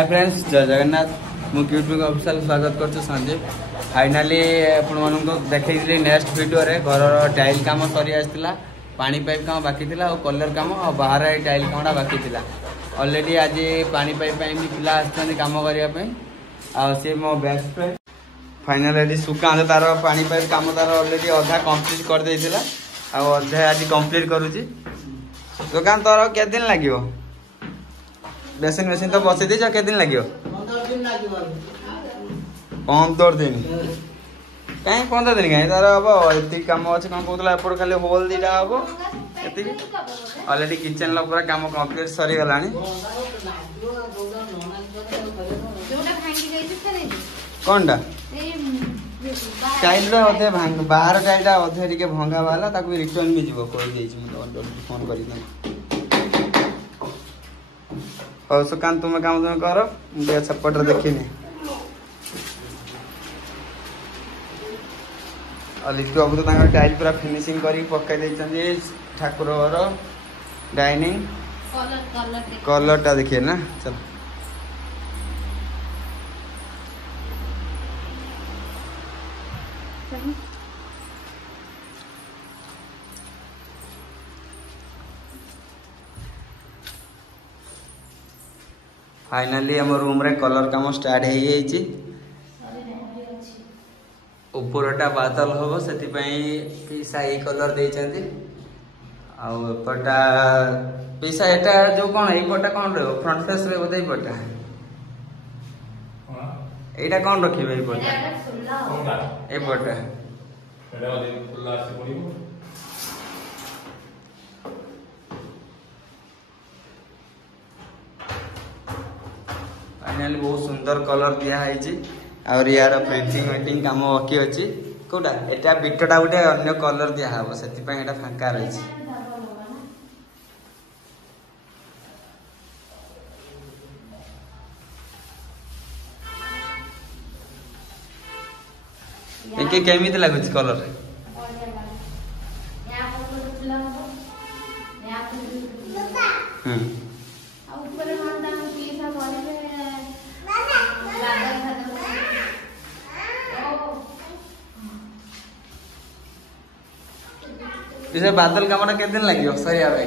Hi friends, जय जगन्नाथ। मु YouTube official स्वागत कर संदीप। फाइनाली आपण देखी नेक्स्ट वीडियो रे घर टाइल काम सरी आसला, पानी पाइप काम बाकी थिला और कलर काम और बाहर टाइल काम बाकी थिला। ऑलरेडी आज पानी पाइप भी पिला आसछन काम करिया पे आ से मो बेस्ट फ्रेंड। फाइनली सुकांत तार पानी पाइप काम तार ऑलरेडी अधा कंप्लीट कर देथिला आ अधा आज कंप्लीट करूची। दुकान तार के दिन लागियो? बेसिन मेसिन तो बसई दे के दिन लगे? 15 दिन कहीं 15 दिन कहीं तार हम ये कम अच्छे कौन कहला एपट खाली होल दीटा हम ऑलरेडी किचन लो पूरा काम कंप्लीट सरी गला कौनटा टाइल अधे भांग बाहर टाइल अधे टे भंगा बाला रिटर्न भी जीव कही फोन कर। और सुकांत तुम्हें काम तुम्हें करो, मुझे सपोर्टर देखिनी। और लिट्टू बाबू तो टाइल पूरा फिनिशिंग करी पकाई देछन ठाकुर घर डाइनिंग कलर टा देखिए ना। चलो फाइनली हम रूम रे कलर काम स्टार्ट हो जाइए। ऊपरटा बादल हम से पीसा ये कलर देते आउटा पीसा एटा जो कौन यपटा कौन रहा फ्रंट फेस रे बोधे यपटा एटा कौन रखिबे यपटा फाइनली बहुत सुंदर कलर दिया और यार पेंटिंग वेटिंग काम बाकी अच्छी कौटा एटा बिटटा गोटे अन्य कलर दिया हम से फांका रही। केमी लगुच कलर इसे बादल कामटा के दिन लगे सरिया भाई?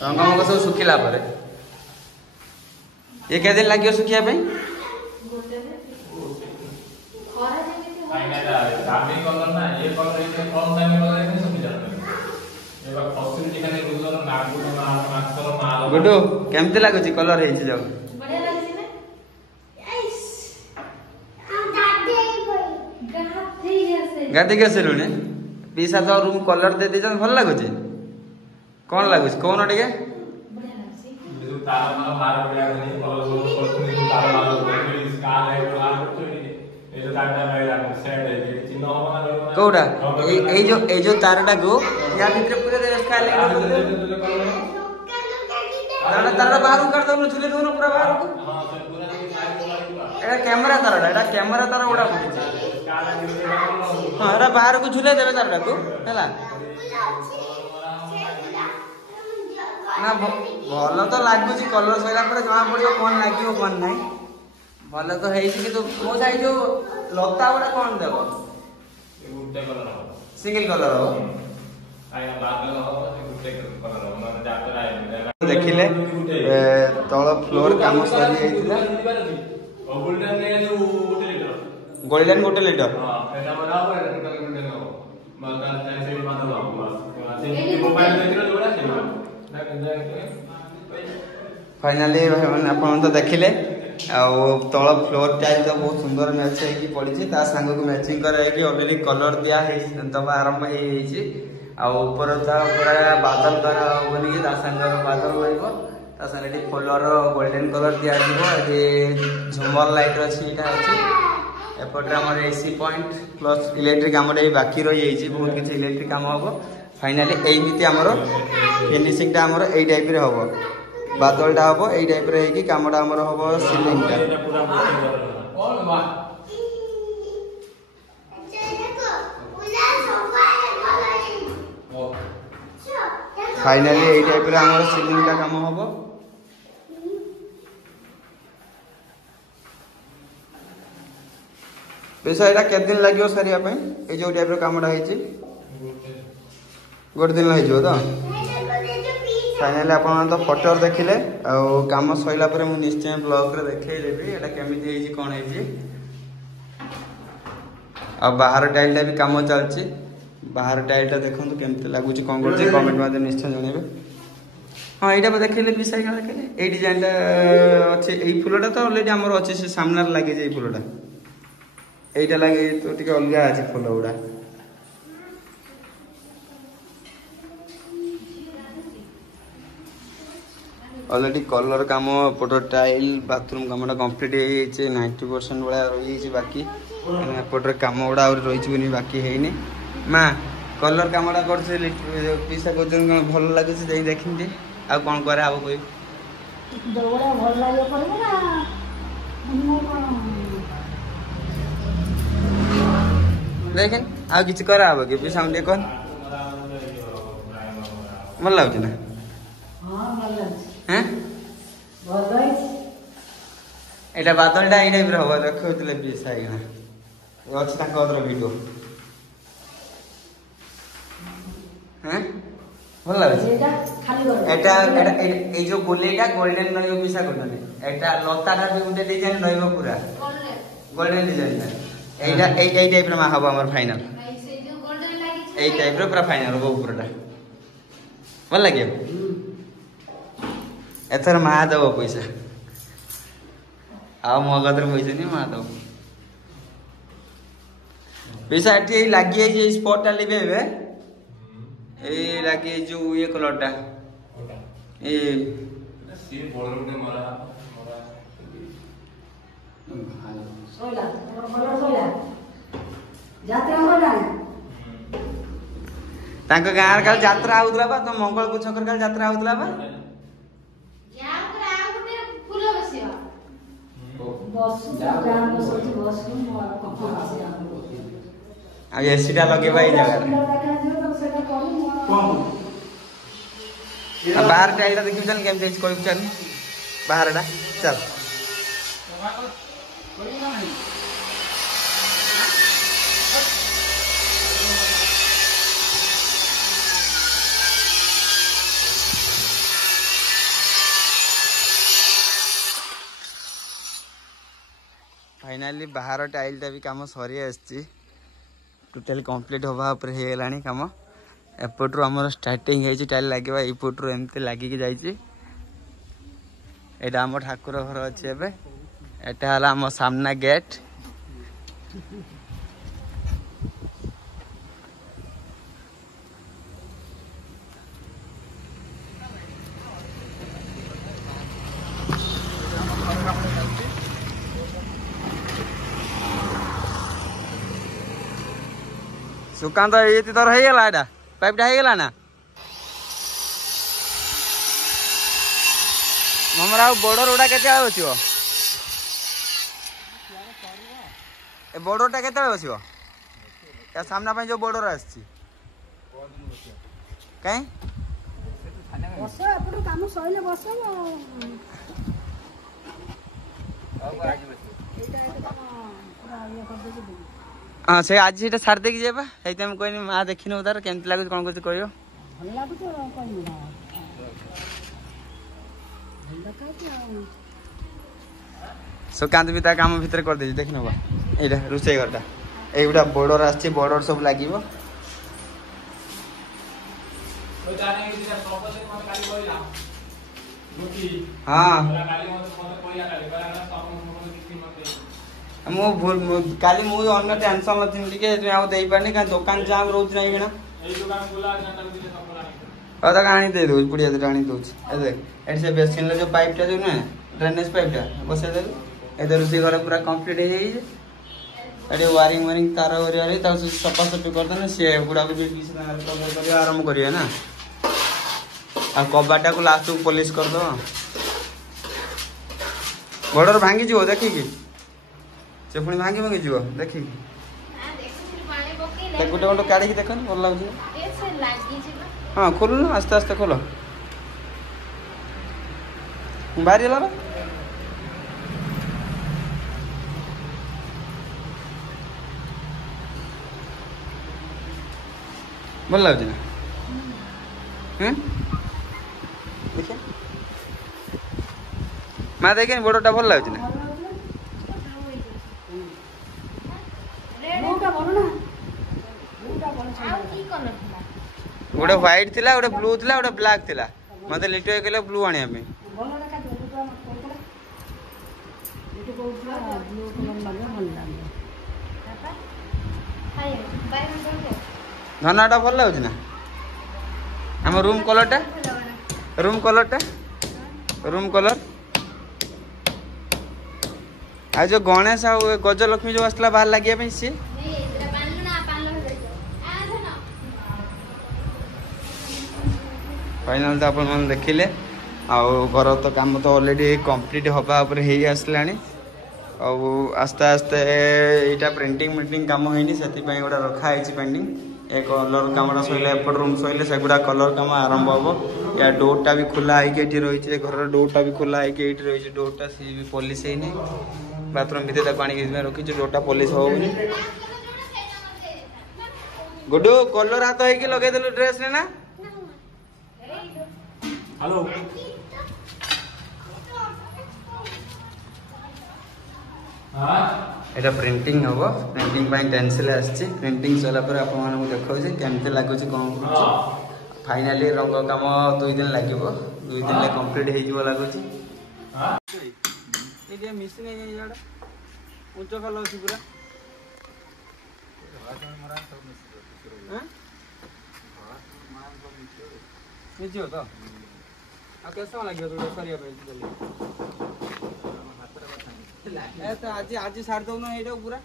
रंग सब सुखिला ये के दिन लगे सुखिया पे? गुड्डू केमती लगुच कलर जो गाधी के आसलुनि पीसा तो रूम कलर दे दे भल लगुच कौन लगुच कौन टे कौटा जो तारटा को या भितर पूरे तार बाहर कर दो झुले दो पूरा बाहर को कैमरा तार उड़ा हाँ एरा बाहर को झुले देवे तारटा को हैला ना भल तो लगुच कलर सैला जना पड़ो कौन लगे कौन ना भल तो है कि मो साई जो लता गुड़ा कौन देव सिंगल कलर देखिले तल फ्लोर काम सरी गोल्डन गोटे लीटर फाइनली आप तो देखिले तल फ्लोर टाइल तो बहुत सुंदर मैच हो पड़ी सांग को मैचिंग कर ऑलरेडी कलर दिया दबा आरंभ होपर पूरा बादल द्वारा हबनी कि बादल रही फुलर गोल्डन कलर दि झुमर लाइट अच्छी एपटे आम एसी पॉइंट प्लस इलेक्ट्रिक आम बाकी रही बहुत किसी इलेक्ट्रिक काम हम। फाइनाली यही आमर फिनिशिंग आमर यही टाइप हम बादलटा हम यही टाइप कामटा आमर हम सिलिंग फाइनाली यही टाइप आम सिलिंग का काम हम पैसा यहाँ के दिन लगे सारे ये जो टाइप कमटा हो गोटे दिन लगे तो फाइनाली आप तो फोटो देखिले आम सरला मुझे निश्चय ब्लॉग रे देखदेवी एटा केमी कौन है बाहर टाइल भी कम चलती बाहर टाइल देखो केमती लगुच कौन कर कमेंट मत निश्चय जनइबे। हाँ यहाँ देखिले भी सही देखिले ये डिजाइन अच्छे ये फुलटा तो अलरेडी आमर अच्छे से सामने लगे ये फुलटा यहीटा लगे तो टे अलग अच्छे फुल गुड़ा अलरेडी कलर कम एपट टाइल बाथरूम कमटा कम्प्लीट हो 90% भाया रही बाकी एपटर कम गुड़ा रही बाकी है माँ कलर कमटा कर पैसा कर भल लगे देखी आ कौन करे आप कोई देखें आ कि करा कि पैसा कौन भल लगुच ना एटा बादलटा ये टाइप हम देखते पैसा अच्छे भिडियो भल लगे जो गोलेटा गोल्डन रहा पीसा करता लताटा भी गोटे डिजाइन रहा पूरा गोल्डन डिजाइन यही टाइप हम आम फाइनाल यही टाइप पूरा फाइनाल हम पूरा भल लगे एथर माँ दब पैसा आ मो कदर पैसा नहीं माँ दब पैसा ये लगी स्पॉटा लिखे ये लगे जो ये कलरटा ये गाँव काल यात्रा होता बा तो मंगलपुर छकर काल यात्रा होता बा एसीटा लगे बाहर टाइल देखी चल केम चल बाहर चल फाइनाली बाहर टाइलटा भी कम सरी आसी टोटाली कंप्लीट हवा होगा कम एपट्रु आम स्टार्टिंग है टाइल लगे एपट्रु एमती लगिकी जाइए आम ठाकुर घर अच्छे एटा है आम सामना गेट सुकांत ये तोर होगा एटा पाइपटा होगा ना हमारा बॉर्डर उड़ा के बॉर्डरटा के बस या सामना जो बॉर्डर आसी कहीं हाँ से आज से छाड़ देकी जाए कहनी माँ देखनी तार केमती लगे कौन कर कह सुकांत भी काम भितर कर दे देख नवा यहाँ रोषे घरटा ये बॉर्डर आस बॉर्डर सब लगे हाँ काली मुझे टेंशन नथी दे पानी क्या दुकान जाम रोज नहीं बिना आनी दे दूँ बुढ़िया आनी दूसरी से बेसिन जो पाइपटा जो ना ड्रेनेज पाइपटा बसई देवी ये रोषे घर पूरा कम्प्लीट हो जाए वारिंग वारिंग तार वारी सफा सफी करदे सी गुड़ा भी आरम्भ करेंगे ना आ कबाटा को लास्ट को पॉलिश करदे बॉर्डर भांगी जीव देखिकी से पुणी भांगी भांगी जीव देखिकी गोटे गोटे काढ़ी देख भल लगे हाँ खोल ना आस्ते आस्ते खोल बाहरी गला भल लगे ना देखिए माँ देखे बड़टा भल लगे ना गोटे व्हाइट थिला गोटे ब्लू थिला गोटे ब्लैक थिला मते लिटो कहले ब्लू आनिया पे धनाटा भल लगे ना आम रूम कलर आ जो गणेश आ गजलक्ष्मी जो आसला बाहर लगे सी फाइनल तो आप देखिले घर तो काम तो ऑलरेडी कंप्लीट हवा आसला आस्ते आस्ते यहाँ प्रिंटिंग मिटिंग कम होनी से गोटे रखाई पेंडिंग ए कलर कम सैले एपट रूम सैले से गुड़ा कलर कम आरंभ हम या डोरटा भी खुला है रही घर डोरटा भी खुला है रही डोरटा सी भी पॉलिश है बाथरूम भितर आनी रखी डोरटा पॉलिश होनी गुडू कलर हाथ हो लगेदेलु ड्रेस ने ना हेलो एटा प्रिंटिंग हम प्रिंटिंग पेंसिल आसी प्रिंटिंग सरला आपको देखा केमती लगुच कौन फाइनाली रंग काम 2 दिन लगे 2 दिन कंप्लीट हो लगुच उच्च खाल अच्छी पूरा मिजियो तो आके समय लगे सर आज आज सार दो ना ये पूरा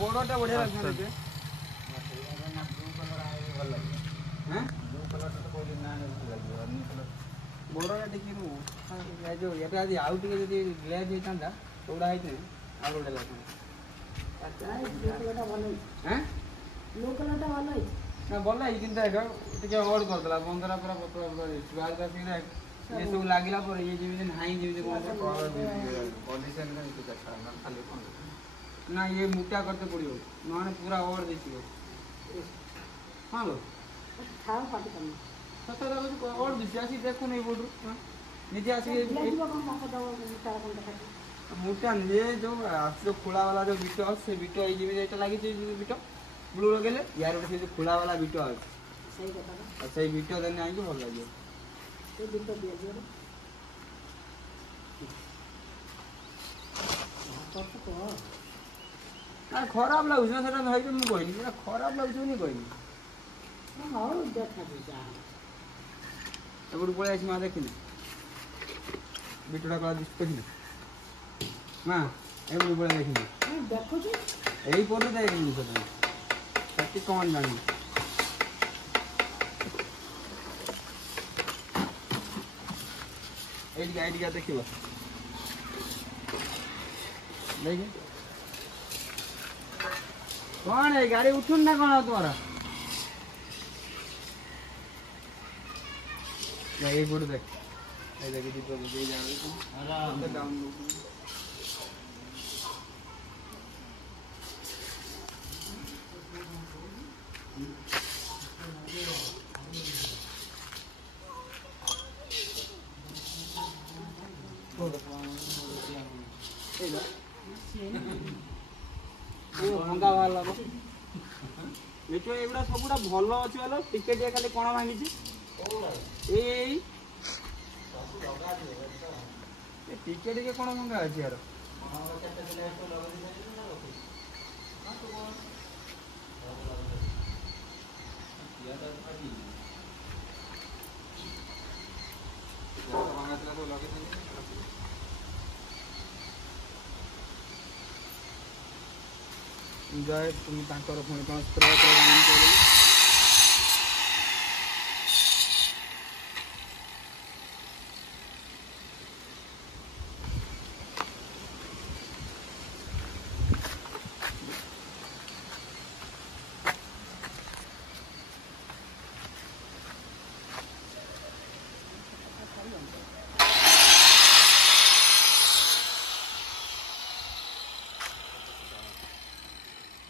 बड़टा बढ़िया लगे बड़ा टे जो ये आउ टे ग्लेज होता थोड़ा है आउ गोटे लगे ना भल है कि अवॉइड करदेला बंदरा पूरा ये सब लगे ये जमी नाई ना ये मुटा करते पड़ो ना पूरा अवॉइड देखिए हाँ लो और आसी देखो नहीं बोल निजे आसी मुटा ये जो खोला वाला जो बिट से बिट ये लगी बिट ब्लू लगे यार गोटे से खोला वाला बिट से बिट देने आई भल लगे खराब लगुच ना से मुझे कहनी खराब लगुच कहनी पलि आस माँ देखनी बिटुड़ा कला देखनी माँ एपट पलि देखनी यही पर देखनी कौन जानी ये देख देख कौन है गाड़ी उठुन ना कौन तुम्हारा ये गुड देख ये देख दीप ये जा रही है डाउन भंगा वाला देखो एगुड़ा सबुड़ा भल अच्छी वाला टिकेट खाली कौन भांगी टिकेट के कौन भंगा अच्छी यार जय तुम पुणी कौन स्प्रे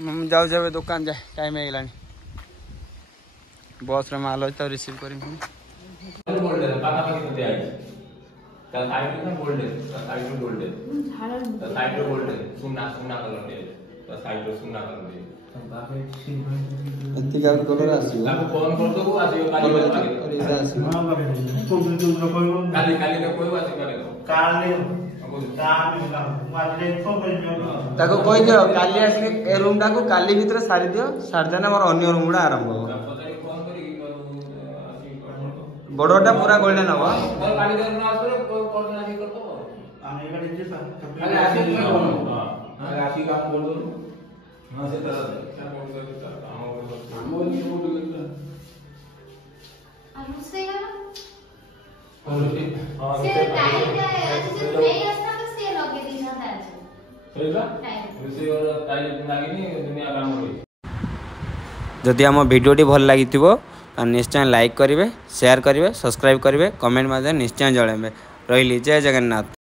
जाऊ जाऊ दुकान जाए टाइम हो गलानी बस रे माल तो रिसीव करी कलर ताको कहि दियो काली आसी ए रूम टाको काली भीतर सारी दियो सारी देना मोर अन्य रूम गुडा आरंभ हो बड़ोटा पूरा गोल्डन हो काली देर न आसरे कोन आसी करतो आने एका दिजे अरे आसी हां आसी काम बोल दो हां से तरह क्या बोल दो हम बोल दो और उससे गला और हां से टाइम का अच्छे से नहीं रास्ता तो से लगे दी जाता है सेगा उसे और टाइल लागिनी दुनिया काम होई जदि हम वीडियोटी भल लागिथिबो निश्चय लाइक करेंगे शेयर करेंगे सब्सक्राइब करेंगे कमेंट निश्चय जणाइबे रही जय जगन्नाथ।